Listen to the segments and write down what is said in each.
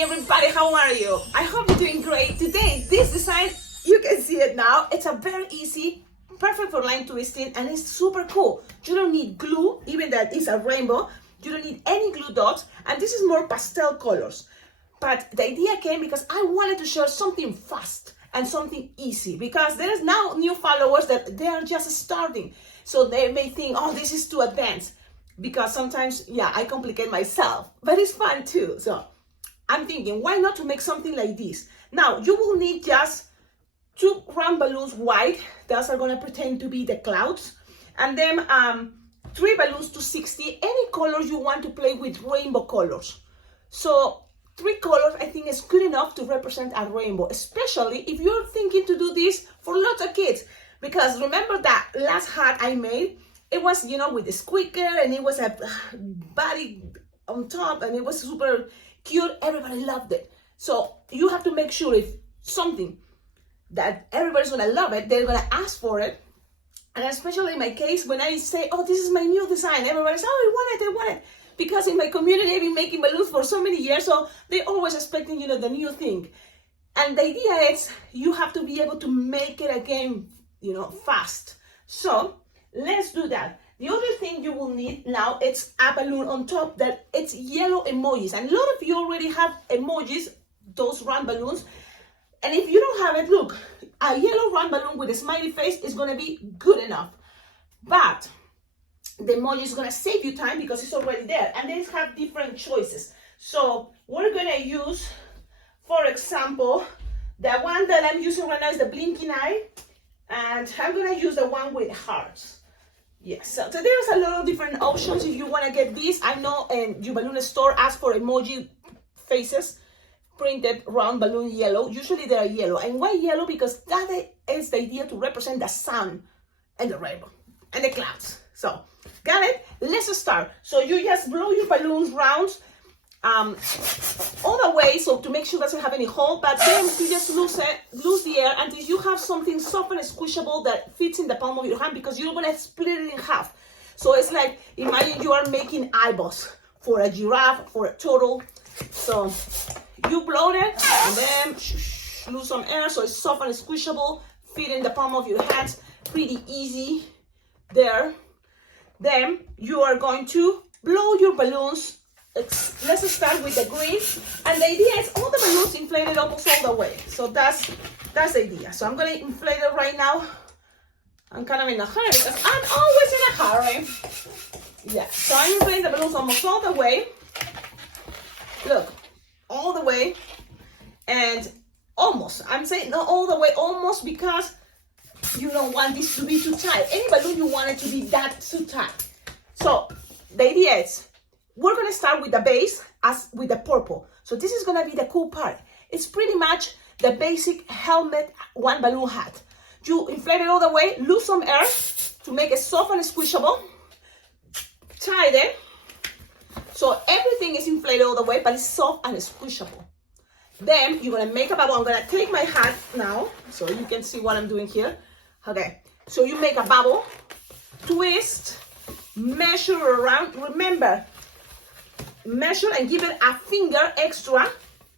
everybody, how are you? I hope you're doing great. Today, this design, you can see it now. It's a very easy, perfect for line twisting, and it's super cool. You don't need glue, even that is a rainbow. You don't need any glue dots, and this is more pastel colors. But the idea came because I wanted to share something fast and something easy, because there is now new followers that they are just starting. So they may think, oh, this is too advanced. Because sometimes, yeah, I complicate myself, but it's fun too. So I'm thinking, why not to make something like this? Now, you will need just 2 round balloons white. Those are gonna pretend to be the clouds. And then 3 balloons to 60, any color you want to play with rainbow colors. So 3 colors, I think, is good enough to represent a rainbow, especially if you're thinking to do this for lots of kids. Because remember that last hat I made? It was, you know, with the squeaker, and it was a body on top, and it was super cute. Everybody loved it. So you have to make sure if something that everybody's gonna love it, they're gonna ask for it. And especially in my case, when I say, oh, this is my new design, everybody's, oh, I want it. Because in my community, I've been making balloons for so many years, so they're always expecting, you know, the new thing. And the idea is you have to be able to make it again, you know, fast. So let's do that. The other thing you will need now, it's a balloon on top that it's yellow emojis. And a lot of you already have emojis, those round balloons. And if you don't have it, look, a yellow round balloon with a smiley face is gonna be good enough. But the emoji is gonna save you time because it's already there. And they have different choices. So we're gonna use, for example, the one that I'm using right now is the blinking eye. And I'm gonna use the one with hearts. Yes, so there's a lot of different options if you want to get this. I know your balloon store asks for emoji faces, printed round balloon yellow. Usually they are yellow. And why yellow? Because that is the idea to represent the sun and the rainbow and the clouds. So, got it? Let's start. So you just blow your balloons round all the way, so to make sure it doesn't have any hole, but then you just lose the air until you have something soft and squishable that fits in the palm of your hand, because you're gonna split it in half. So it's like, imagine you are making eyeballs for a giraffe, for a turtle. So you blow it and then lose some air so it's soft and squishable, fit in the palm of your hands, pretty easy there. Then you are going to blow your balloons. Let's start with the green, and the idea is all the balloons inflated almost all the way. So that's the idea. So I'm gonna inflate it right now. I'm kind of in a hurry because I'm always in a hurry. Yeah, so I'm inflating the balloons almost all the way. Look, all the way, and almost. I'm saying not all the way, almost, because you don't want this to be too tight. Any balloon you want it to be that too tight. So the idea is, we're gonna start with the base as with the purple. So this is gonna be the cool part. It's pretty much the basic helmet one balloon hat. You inflate it all the way, lose some air to make it soft and squishable. Tight it. So everything is inflated all the way, but it's soft and squishable. Then you're gonna make a bubble. I'm gonna take my hat now, so you can see what I'm doing here. Okay, so you make a bubble, twist, measure around. Remember, measure and give it a finger extra.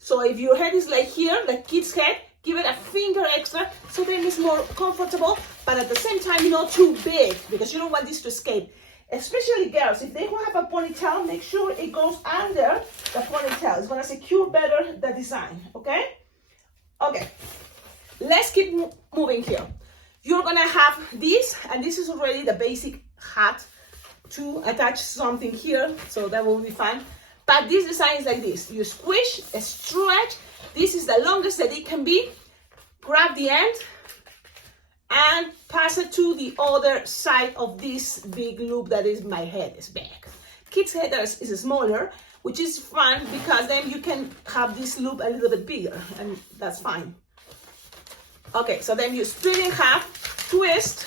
So if your head is like here, the kid's head, give it a finger extra so then it's more comfortable, but at the same time not too big, because you don't want this to escape. Especially girls, if they want to have a ponytail, make sure it goes under the ponytail. It's gonna secure better the design, okay? Okay, let's keep moving here. You're gonna have this, and this is already the basic hat to attach something here, so that will be fun. But this design is like this. You squish, stretch. This is the longest that it can be. Grab the end and pass it to the other side of this big loop that is my head is big. Kids' head is smaller, which is fun because then you can have this loop a little bit bigger, and that's fine. Okay, so then you split in half, twist.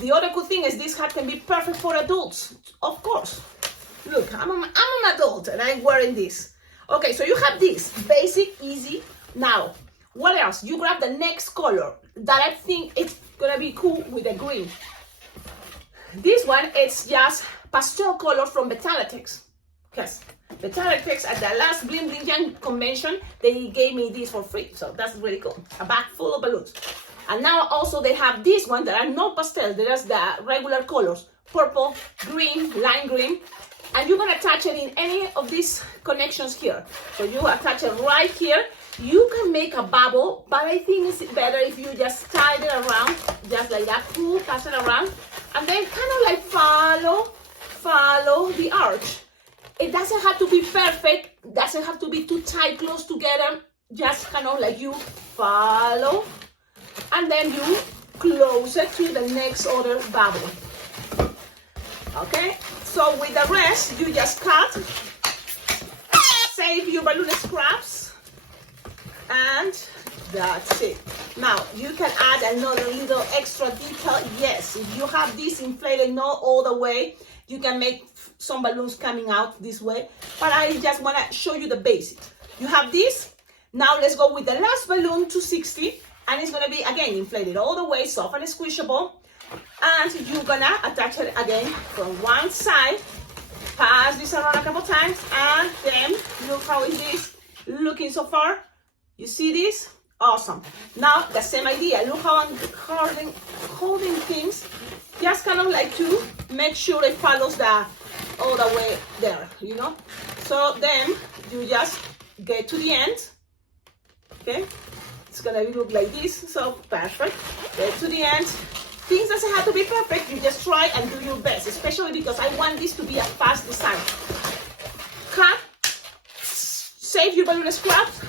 The other cool thing is this hat can be perfect for adults, of course. Look, I'm an adult and I'm wearing this. Okay, so you have this, basic, easy. Now, what else? You grab the next color that I think it's gonna be cool with the green. This one, it's just pastel color from Betalitex. Yes, Betalitex at the last bling bling American convention, they gave me this for free. So that's really cool. A bag full of balloons. And now also they have this one that are not pastel. There's the regular colors. Purple, green, lime green. And you're gonna attach it in any of these connections here. So you attach it right here. You can make a bubble, but I think it's better if you just tie it around, just like that, pull, pass it around, and then kind of like follow the arch. It doesn't have to be perfect, doesn't have to be too tight, close together, just kind of like you follow, and then you close it to the next other bubble. Okay, so with the rest, you just cut, save your balloon scraps, and that's it. Now you can add another little extra detail. Yes, if you have this inflated not all the way, you can make some balloons coming out this way, but I just want to show you the basics. You have this. Now let's go with the last balloon, 260, and it's going to be again inflated all the way, soft and squishable, and you're gonna attach it again from one side, pass this around a couple times, and then look how it is looking so far. You see this? Awesome. Now the same idea. Look how I'm holding things, just kind of like to make sure it follows the all the way there, you know. So then you just get to the end. Okay, it's gonna look like this. So perfect. Get to the end. Things doesn't have to be perfect. You just try and do your best, especially because I want this to be a fast design. Cut. Save your balloon scraps.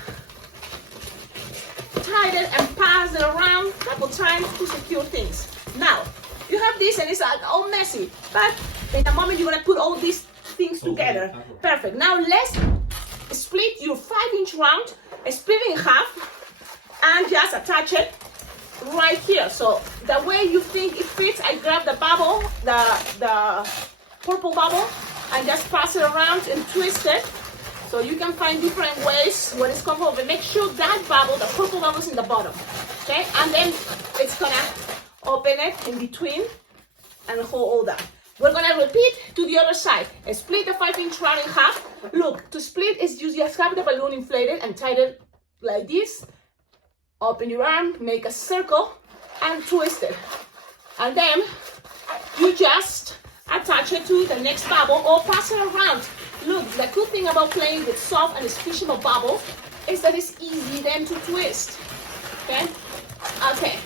Tie it and pass it around a couple times to secure things. Now, you have this and it's like all messy, but in a moment you're gonna put all these things together. Perfect. Now let's split your 5-inch round, split it in half, and just attach it right here. So the way you think it fits, I grab the bubble, the purple bubble, and just pass it around and twist it. So you can find different ways when it's come over. Make sure that bubble, the purple bubble, is in the bottom. Okay, and then it's gonna open it in between and hold all that. We're gonna repeat to the other side. Split the 5-inch round in half. Look, to split is you just have the balloon inflated and tied it like this. Open your arm, make a circle, and twist it. And then you just attach it to the next bubble or pass it around. Look, the cool thing about playing with soft and squishable bubble is that it's easy then to twist. Okay? Okay.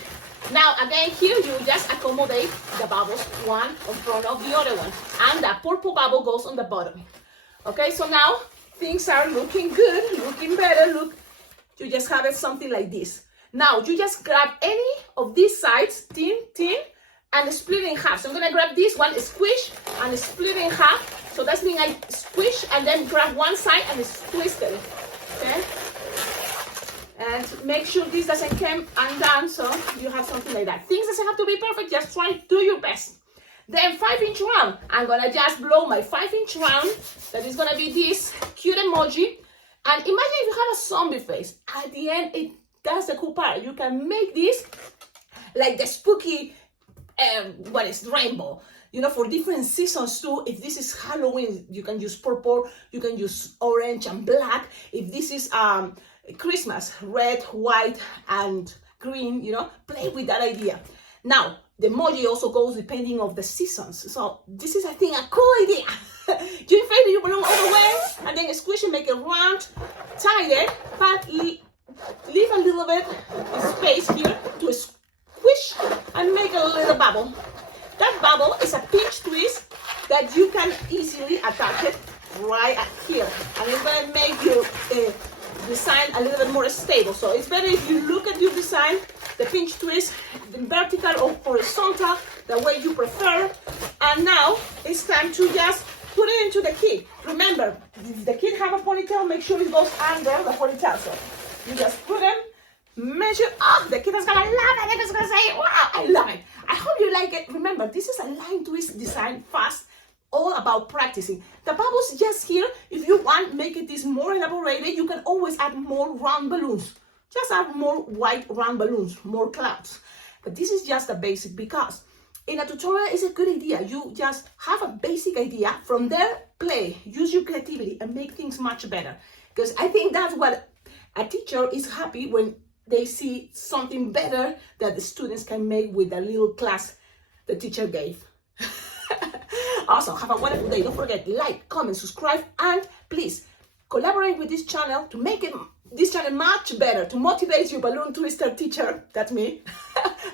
Now again here you just accommodate the bubbles one in front of the other one. And the purple bubble goes on the bottom. Okay, so now things are looking good, looking better. Look, you just have it something like this. Now you just grab any of these sides, and split it in half. So I'm gonna grab this one, squish, and split it in half. So that's mean I squish and then grab one side and twist it. Okay? And make sure this doesn't come undone, so you have something like that. Things doesn't have to be perfect, just try, do your best. Then 5-inch round. I'm gonna just blow my 5-inch round. That is gonna be this cute emoji. And imagine if you have a zombie face. At the end, that's the cool part. You can make this like the spooky, rainbow. You know, for different seasons too. If this is Halloween, you can use purple, you can use orange and black. If this is Christmas, red, white, and green, you know, play with that idea. Now, the emoji also goes depending on the seasons. So this is, I think, a cool idea. You inflate your balloon all the way, and then squish and make it round, tie it, but leave a little bit of space here to squish and make a little bubble. That bubble is a pinch twist that you can easily attach it right here. And it's going to make your design a little bit more stable. So it's better if you look at your design, the pinch twist, the vertical or horizontal, the way you prefer. And now it's time to just put it into the kit. Remember, if the kit have a ponytail, make sure it goes under the ponytail. So you just put them, measure up. The kid is gonna love it. It's gonna say, wow, I love it. I hope you like it. Remember, this is a line twist design, fast, all about practicing. The bubbles just here. If you want, make it this more elaborated, you can always add more round balloons. Just add more white round balloons, more clouds. But this is just a basic because in a tutorial it's a good idea. You just have a basic idea. From there, play, use your creativity and make things much better. because I think that's what a teacher is happy when they see something better that the students can make with the little class the teacher gave. Awesome. Have a wonderful day. Don't forget, like, comment, subscribe, and please collaborate with this channel to make this channel much better, to motivate your balloon twister teacher. That's me.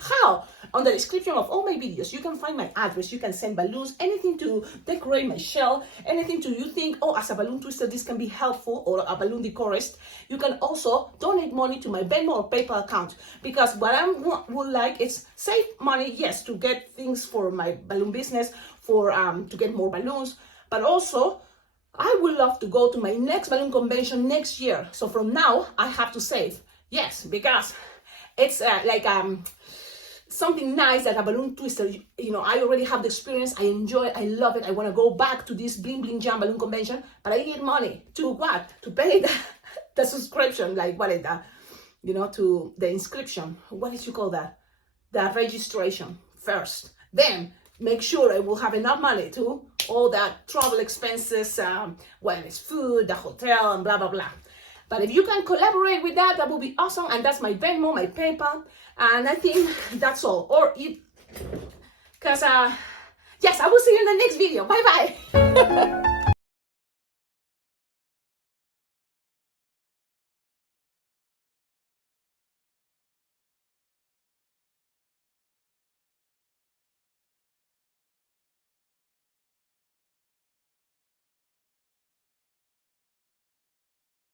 How? On the description of all my videos, you can find my address. You can send balloons, anything to decorate my shell, anything to you think, oh, as a balloon twister, this can be helpful, or a balloon decorist. You can also donate money to my Venmo or PayPal account, because what I would like is save money, yes, to get things for my balloon business, for to get more balloons, but also I would love to go to my next balloon convention next year. So from now, I have to save. Yes, because it's something nice that a balloon twister, you know, I already have the experience. I enjoy it. I love it. I want to go back to this Bling Bling Jam balloon convention, but I need money to what? To pay the subscription, like what is that? You know, to the inscription. What did you call that? The registration first. Then make sure I will have enough money to all that travel expenses, well, it's food, the hotel, and blah, blah, blah. But if you can collaborate with that, that would be awesome. And that's my Venmo, my PayPal. And I think that's all. Or if, because, yes, I will see you in the next video. Bye-bye.